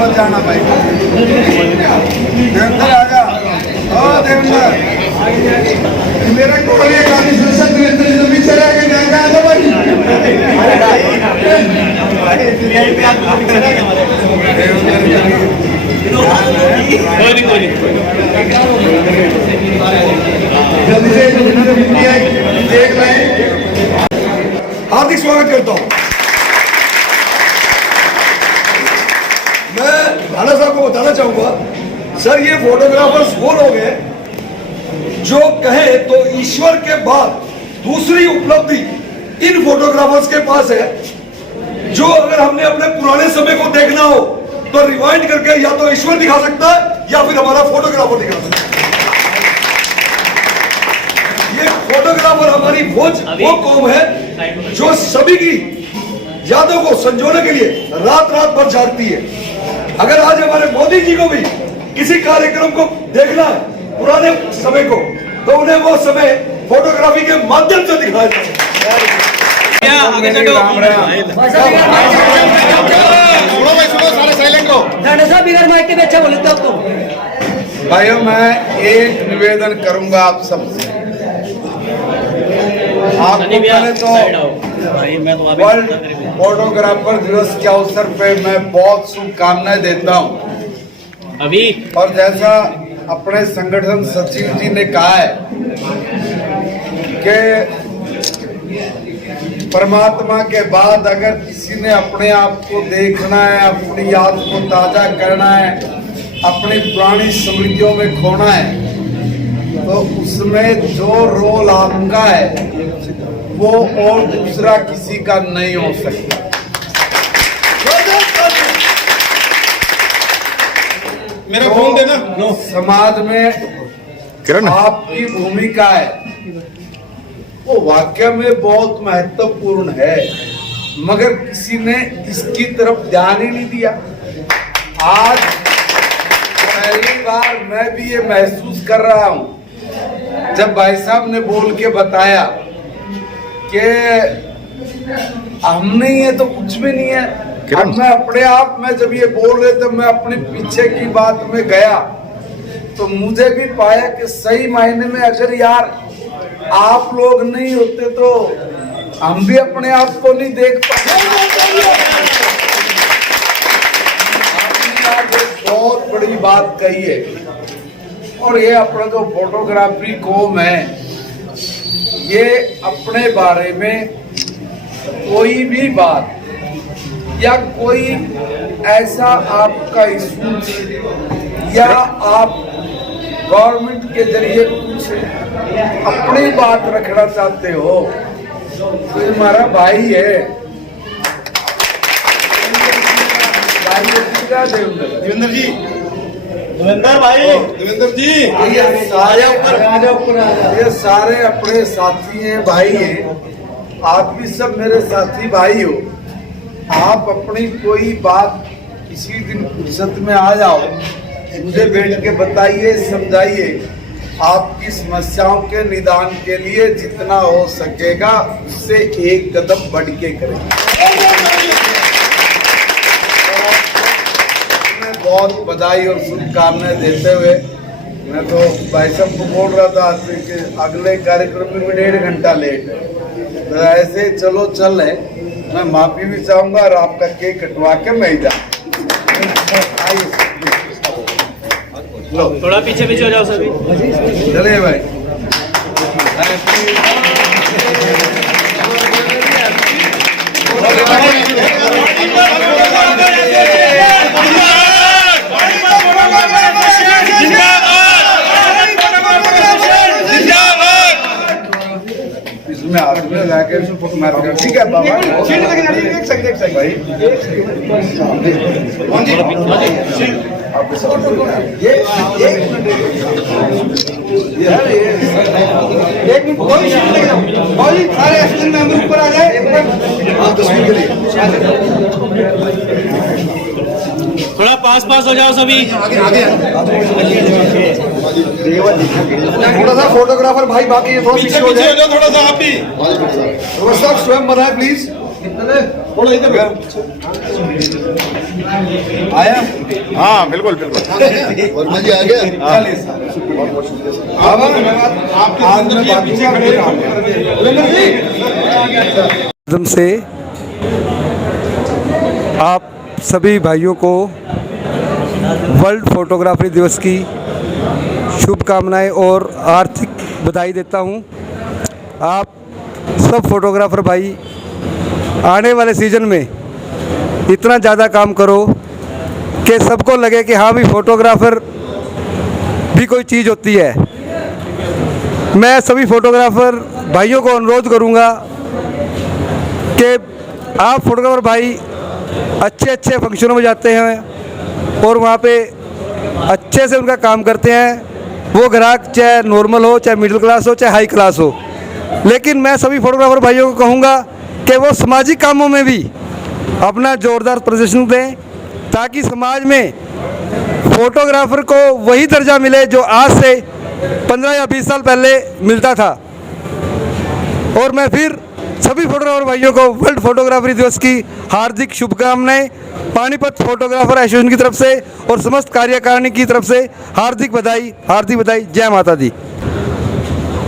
मत जाना भाई। देवेंद्र आजा। ओ देवेंद्र मेरा कोई गाड़ी सुन सकते हैं तो पीछे रह के जाएगा आजा भाई। जल्दी से देख रहे हैं। हार्दिक स्वागत करता हूँ। मैं राणा साहब को बताना चाहूंगा सर, ये फोटोग्राफर्स वो लोग हैं जो कहे तो ईश्वर के बाद दूसरी उपलब्धि इन फोटोग्राफर्स के पास है, जो अगर हमने अपने पुराने समय को देखना हो तो रिवाइंड करके या तो ईश्वर दिखा सकता है या फिर हमारा फोटोग्राफर दिखा सकता है। ये फोटोग्राफर हमारी वो कौम है जो सभी की यादों को संजोने के लिए रात रात भर जागती है। अगर आज हमारे मोदी जी को भी किसी कार्यक्रम को देखना है पुराने समय को, तो उन्हें वो समय फोटोग्राफी के माध्यम से दिखाया जाए। भाइयों, मैं एक निवेदन करूंगा आप सबसे। आपको पहले तो वर्ल्ड फोटोग्राफर दिवस के अवसर पे मैं बहुत शुभकामनाएं देता हूं। अभी और जैसा अपने संगठन सचिव जी ने कहा है कि परमात्मा के बाद अगर किसी ने अपने आप को देखना है, अपनी याद को ताजा करना है, अपनी पुरानी स्मृतियों में खोना है, तो उसमें जो रोल आपका है वो और दूसरा किसी का नहीं हो सकता। मेरा फोन देना। समाज में आपकी भूमिका है वो वाकई में बहुत महत्वपूर्ण है, मगर किसी ने इसकी तरफ ध्यान ही नहीं दिया। आज पहली बार मैं भी ये महसूस कर रहा हूं जब भाई साहब ने बोल के बताया कि हम नहीं है तो कुछ भी नहीं है। अब मैं अपने आप में जब ये बोल रहे थे, मैं अपने पीछे की बात में गया तो मुझे भी पाया कि सही मायने में अगर यार आप लोग नहीं होते तो हम भी अपने आप को नहीं देख पाते। आपने बहुत बड़ी बात कही है। और ये अपना जो फोटोग्राफी कौम है, ये अपने बारे में कोई भी बात या कोई ऐसा आपका इशू या आप गवर्नमेंट के जरिए कुछ अपनी बात रखना चाहते हो तो हमारा भाई है। देवेंद्र जी, देवेंद्र भाई, देवेंद्र जी, ये सारे अपने साथी हैं, भाई हैं। आप भी सब मेरे साथी भाई हो। आप अपनी कोई बात किसी दिन फुर्सत में आ जाओ, मुझे बैठ के बताइए, समझाइए। आपकी समस्याओं के निदान के लिए जितना हो सकेगा उससे एक कदम बढ़ के करें। बहुत बधाई और शुभकामनाएं देते हुए मैं तो भाई साहब को बोल रहा था कि अगले कार्यक्रम में 1.5 घंटा लेट है, तो ऐसे चलो चल है। मैं माफी भी चाहूंगा और आपका केक कटवा के मैं जाऊँ। थोड़ा पीछे पीछे हो जाओ सभी। चलिए भाई। इसमें हाथ में लगा के फोटो मार देगा। ठीक है बाबा, एक सेकंड भाई। एक मिनट कोई सारे एसएल मेंबर ऊपर आ जाए। एक मिनट तस्वीर के लिए थोड़ा पास पास हो जाओ सभी। थोड़ा सा फोटोग्राफर भाई बाकी है, थोड़ा पीछे हो जाए। थोड़ा सा आप भी। साहब स्वयं बनाए प्लीज। थोड़ा इधर आया। हाँ बिल्कुल बिल्कुल। वर्मा जी आ गया। माध्यम से आप सभी भाइयों को वर्ल्ड फोटोग्राफी दिवस की शुभकामनाएं और आर्थिक बधाई देता हूं। आप सब फोटोग्राफर भाई आने वाले सीज़न में इतना ज़्यादा काम करो कि सबको लगे कि हाँ भी फोटोग्राफर भी कोई चीज़ होती है। मैं सभी फोटोग्राफर भाइयों को अनुरोध करूंगा कि आप फोटोग्राफर भाई अच्छे अच्छे फंक्शनों में जाते हैं और वहाँ पे अच्छे से उनका काम करते हैं, वो ग्राहक चाहे नॉर्मल हो, चाहे मिडिल क्लास हो, चाहे हाई क्लास हो। लेकिन मैं सभी फोटोग्राफर भाइयों को कहूँगा कि वो सामाजिक कामों में भी अपना जोरदार प्रदर्शन दें ताकि समाज में फोटोग्राफर को वही दर्जा मिले जो आज से 15 या 20 साल पहले मिलता था। और मैं फिर सभी फोटोग्राफर भाइयों को वर्ल्ड फोटोग्राफी दिवस की हार्दिक शुभकामनाएं पानीपत फोटोग्राफर एसोसिएशन की तरफ से और समस्त कार्यकारिणी की तरफ से हार्दिक बधाई। जय माता दी।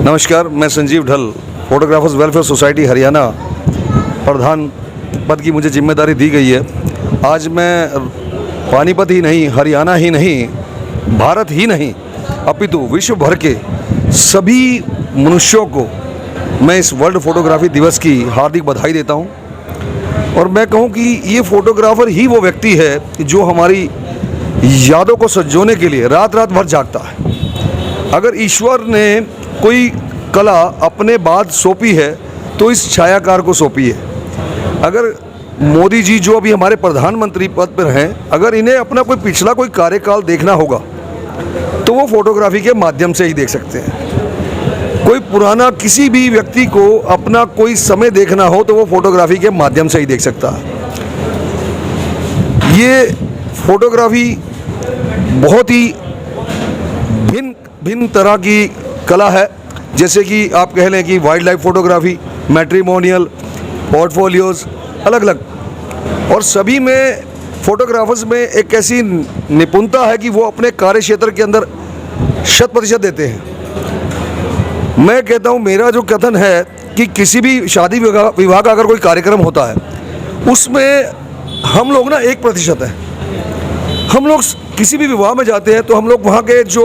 नमस्कार, मैं संजीव ढल, फोटोग्राफर्स वेलफेयर सोसाइटी हरियाणा प्रधान पद की मुझे जिम्मेदारी दी गई है। आज मैं पानीपत ही नहीं, हरियाणा ही नहीं, भारत ही नहीं, अपितु विश्व भर के सभी मनुष्यों को मैं इस वर्ल्ड फोटोग्राफी दिवस की हार्दिक बधाई देता हूं। और मैं कहूं कि ये फोटोग्राफर ही वो व्यक्ति है जो हमारी यादों को संजोने के लिए रात रात भर जागता है। अगर ईश्वर ने कोई कला अपने बाद सौंपी है तो इस छायाकार को सौंपी है। अगर मोदी जी जो अभी हमारे प्रधानमंत्री पद पर हैं, अगर इन्हें अपना कोई पिछला कोई कार्यकाल देखना होगा तो वो फोटोग्राफी के माध्यम से ही देख सकते हैं। कोई पुराना किसी भी व्यक्ति को अपना कोई समय देखना हो तो वो फोटोग्राफी के माध्यम से ही देख सकता है। ये फोटोग्राफी बहुत ही भिन्न तरह की कला है। जैसे कि आप कह लें कि wild life photography, matrimonial, portfolios, अलग अलग, और सभी में फोटोग्राफर्स में एक ऐसी निपुणता है कि वो अपने कार्य क्षेत्र के अंदर 100% देते हैं। मैं कहता हूँ, मेरा जो कथन है कि किसी भी शादी विवाह का अगर कोई कार्यक्रम होता है उसमें हम लोग ना 1% हैं। हम लोग किसी भी विवाह में जाते हैं तो हम लोग वहाँ के जो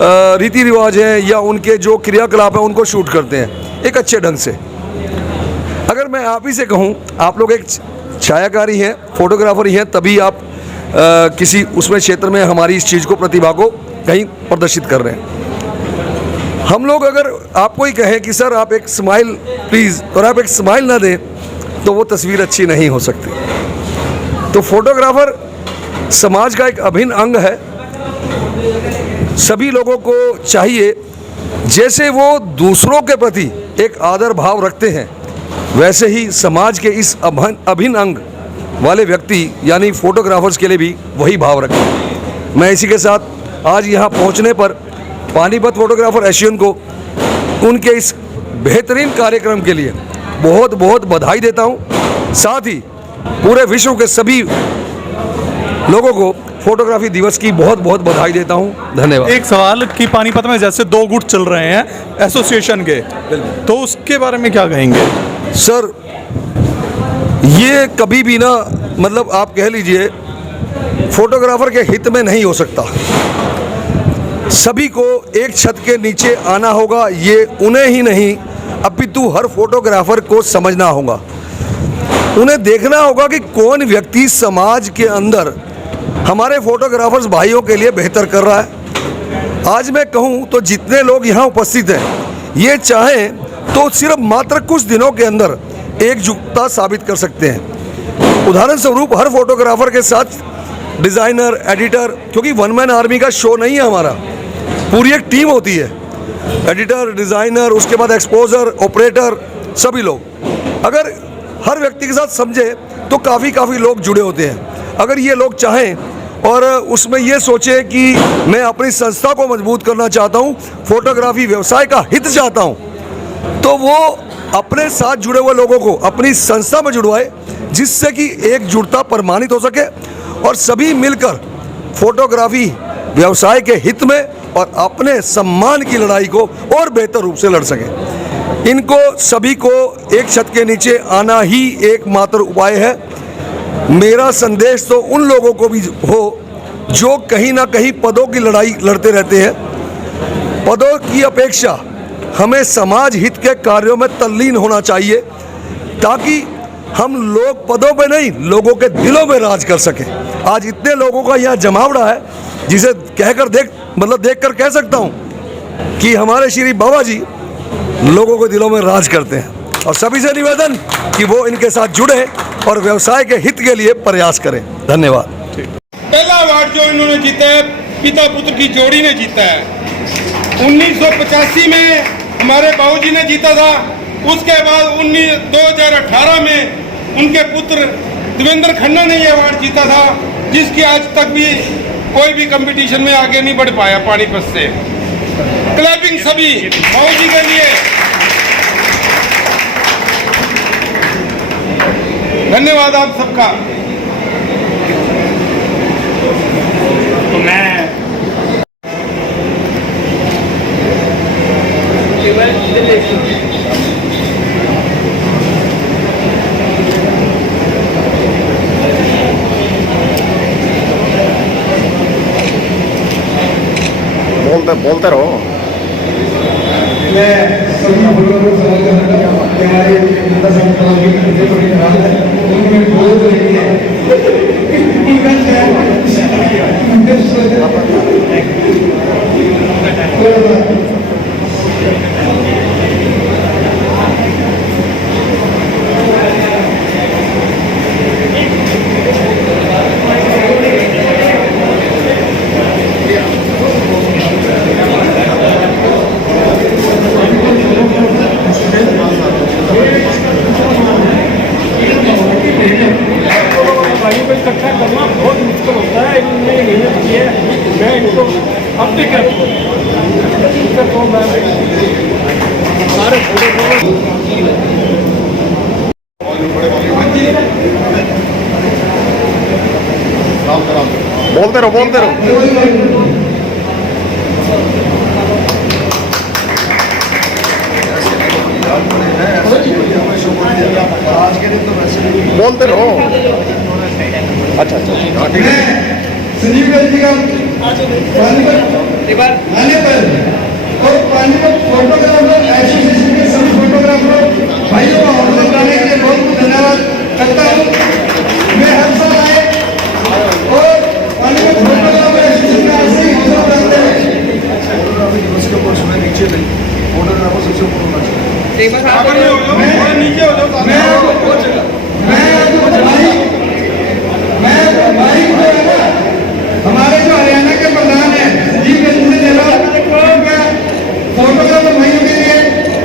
रीति रिवाज हैं या उनके जो क्रियाकलाप हैं उनको शूट करते हैं एक अच्छे ढंग से। अगर मैं आप ही से कहूँ, आप लोग एक छायाकारी हैं, फोटोग्राफर ही हैं, तभी आप किसी उसमें क्षेत्र में हमारी इस चीज़ को, प्रतिभा को कहीं प्रदर्शित कर रहे हैं। हम लोग अगर आपको ही कहें कि सर आप एक स्माइल प्लीज़, और आप एक स्माइल ना दें तो वो तस्वीर अच्छी नहीं हो सकती। तो फोटोग्राफर समाज का एक अभिन्न अंग है। सभी लोगों को चाहिए जैसे वो दूसरों के प्रति एक आदर भाव रखते हैं वैसे ही समाज के इस अभिन्न अंग वाले व्यक्ति यानी फोटोग्राफर्स के लिए भी वही भाव रखें। मैं इसी के साथ आज यहाँ पहुँचने पर पानीपत फोटोग्राफर एसोसिएशन को उनके इस बेहतरीन कार्यक्रम के लिए बहुत बहुत बधाई देता हूँ। साथ ही पूरे विश्व के सभी लोगों को फोटोग्राफी दिवस की बहुत बहुत बधाई देता हूँ। धन्यवाद। एक सवाल कि पानीपत में जैसे 2 गुट चल रहे हैं एसोसिएशन के, तो उसके बारे में क्या कहेंगे? सर, ये कभी भी ना, मतलब आप कह लीजिए फोटोग्राफर के हित में नहीं हो सकता। सभी को एक छत के नीचे आना होगा, ये उन्हें ही नहीं अपितु हर फोटोग्राफर को समझना होगा। उन्हें देखना होगा कि कौन व्यक्ति समाज के अंदर हमारे फोटोग्राफर्स भाइयों के लिए बेहतर कर रहा है। आज मैं कहूं तो जितने लोग यहाँ उपस्थित हैं, ये चाहें तो सिर्फ मात्र कुछ दिनों के अंदर एकजुटता साबित कर सकते हैं। उदाहरण स्वरूप हर फोटोग्राफर के साथ डिज़ाइनर, एडिटर, क्योंकि वन मैन आर्मी का शो नहीं है हमारा, पूरी एक टीम होती है। एडिटर, डिज़ाइनर, उसके बाद एक्सपोजर, ऑपरेटर, सभी लोग। अगर हर व्यक्ति के साथ समझे तो काफ़ी लोग जुड़े होते हैं। अगर ये लोग चाहें और उसमें ये सोचे कि मैं अपनी संस्था को मजबूत करना चाहता हूँ, फोटोग्राफी व्यवसाय का हित चाहता हूँ, तो वो अपने साथ जुड़े हुए लोगों को अपनी संस्था में जुड़वाए, जिससे कि एकजुटता प्रमाणित हो सके और सभी मिलकर फोटोग्राफी व्यवसाय के हित में और अपने सम्मान की लड़ाई को और बेहतर रूप से लड़ सकें। इनको सभी को एक छत के नीचे आना ही एकमात्र उपाय है। मेरा संदेश तो उन लोगों को भी हो जो कहीं ना कहीं पदों की लड़ाई लड़ते रहते हैं। पदों की अपेक्षा हमें समाज हित के कार्यों में तल्लीन होना चाहिए, ताकि हम लोग पदों पे नहीं, लोगों के दिलों में राज कर सकें। आज इतने लोगों का यहाँ जमावड़ा है, जिसे कहकर देखकर कह सकता हूँ कि हमारे श्री बाबा जी लोगों के दिलों में राज करते हैं। और सभी से निवेदन कि वो इनके साथ जुड़े और व्यवसाय के हित के लिए प्रयास करें। धन्यवाद। पहला अवार्ड जो इन्होंने जीता है, पिता पुत्र की जोड़ी ने जीता है। 1985 में हमारे बाबूजी ने जीता था। उसके बाद 2018 में उनके पुत्र देवेंद्र खन्ना ने ये अवार्ड जीता था, जिसकी आज तक भी कोई भी कंपटीशन में आगे नहीं बढ़ पाया पानीपत से। क्लैपिंग सभी बाबूजी के लिए। धन्यवाद आप सबका। तो मैं बोलते रहो। बोलते रहो। बोलते रहो। अच्छा अच्छा, हाँ ठीक है। संजीव जी का आने पर और पानीपत फोटोग्राफर एसोसिएशन के सभी फोटोग्राफरों भाइयों का हौसला बढ़ाने के लिए बहुत बहुत धन्यवाद करता हूँ। मैं हर साल आए और पानीपत फोटोग्राफर एसोसिएशन का ऐसे ही हौसला बढ़ाते हैं। फोटोग्राफी दिवस के ऊपर सुबह नीचे नहीं, फोटोग्राफर सबसे ऊपर होना चाहिए। हमारे जो हरियाणा के प्रधान हैं संजीव जी फोटोग्राफर भाइयों के लिए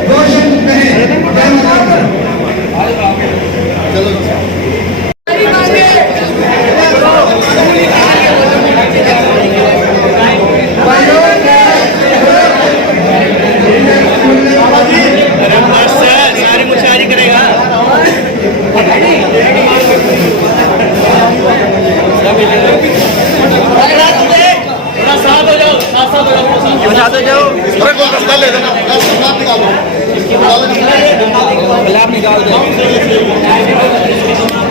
2 शब्द कहें। सारी मुशायरी करेगा। साथ हो जाओ। निकाल दो।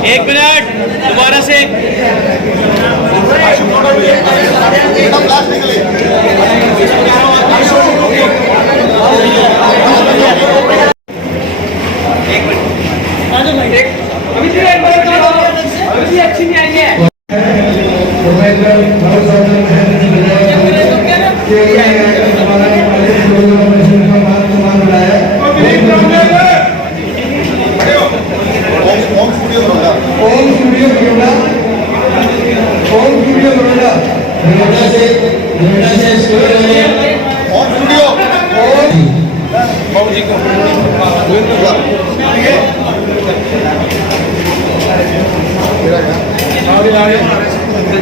1 मिनट दोबारा से। अभी अच्छी नहीं आई है।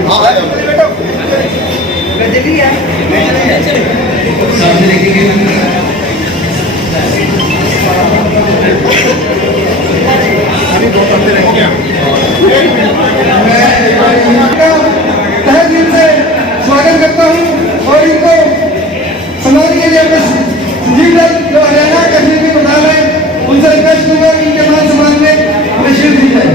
हाँ तहे दिल से स्वागत करता हूँ और इनको समाज के लिए अपने जो हरियाणा कश्मीर के प्रधान है उनसे रिक्वेस्ट दूंगा कि इनके मान सम्मान में हमें शील्ड दी जाए।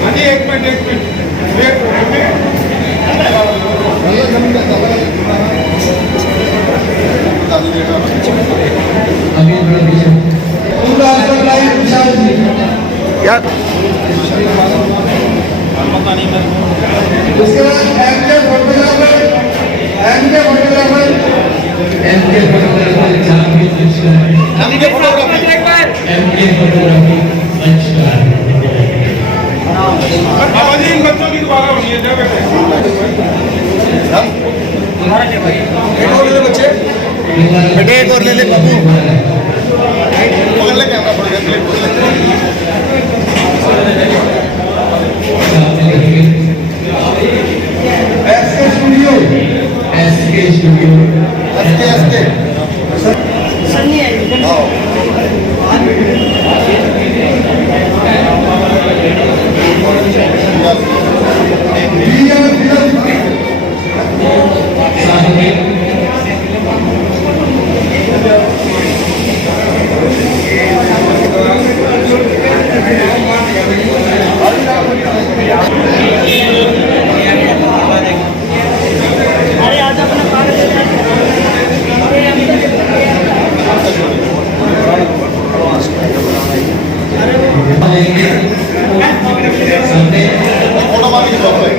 हाँ जी, एक मिनट उनका आंसर लाइव विशाल जी। क्या उसके बाद एमके फोटोग्राफर बाबा जी, इन बच्चों की दोबारा होनी है। बेटे एक और ले ले बाबू, पकड़ ले कैमरा थोड़ी देर पकड़ ले। एसके स्टूडियो एसके फोटो मार के बाबू है।